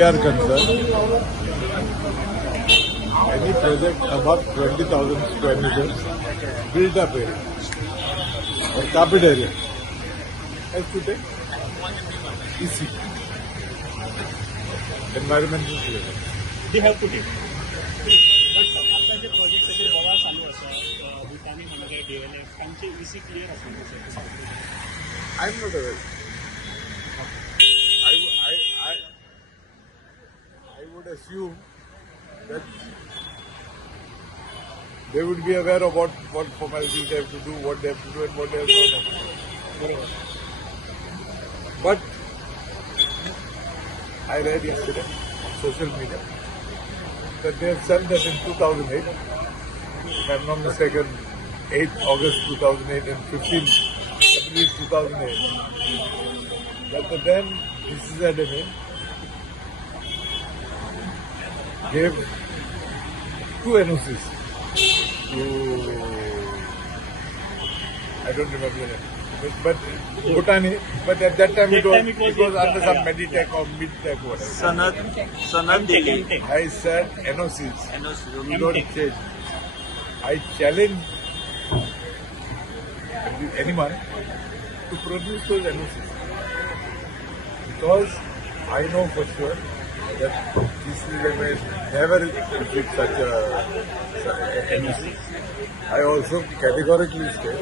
We are concerned, any project above 20,000 square meters built up area or carpet area has to take EC, environmental clearance. They have to take. But आता जे project त्याचे बघा चालू असं भूतानी म्हणजे DLF त्यांचे EC clear असतात. I am not aware. I would assume that they would be aware of what formalities they have to do, what they have to do, and what they have not to do. But I read yesterday on social media that they have said that in 2008, if I am not mistaken, 8 August 2008 and 15 April 2008, that the then DCZMA gave 2 NOCs to, I don't remember the name, but Bhutani, but at that time it was under some Meditech or Midtech, whatever. Sanad I said NOCs. You don't change. I challenge anyone to produce those NOCs. Because I know for sure that DCZMA never did such a NOC. I also categorically state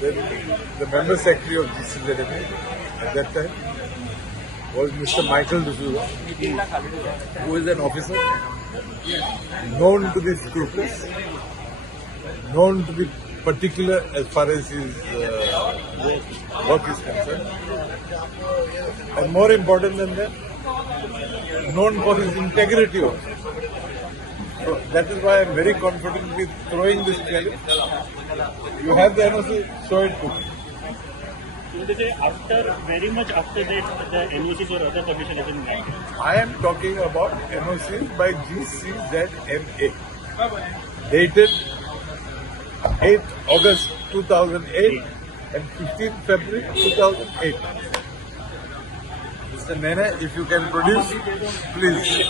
that the member secretary of DCZMA at that time was Mr. Michael D'Souza, who is an officer known to be scrupulous, known to be particular as far as his work is concerned, and more important than that, known for his integrity also. So that is why I am very confident with throwing this challenge. You have the NOC, show it to me. So they say after, very much after that, the NOCs or other permission has been made. I am talking about NOCs by DCZMA, dated 8 August 2008 and 15 February 2008. Mr. Nene, if you can produce, please.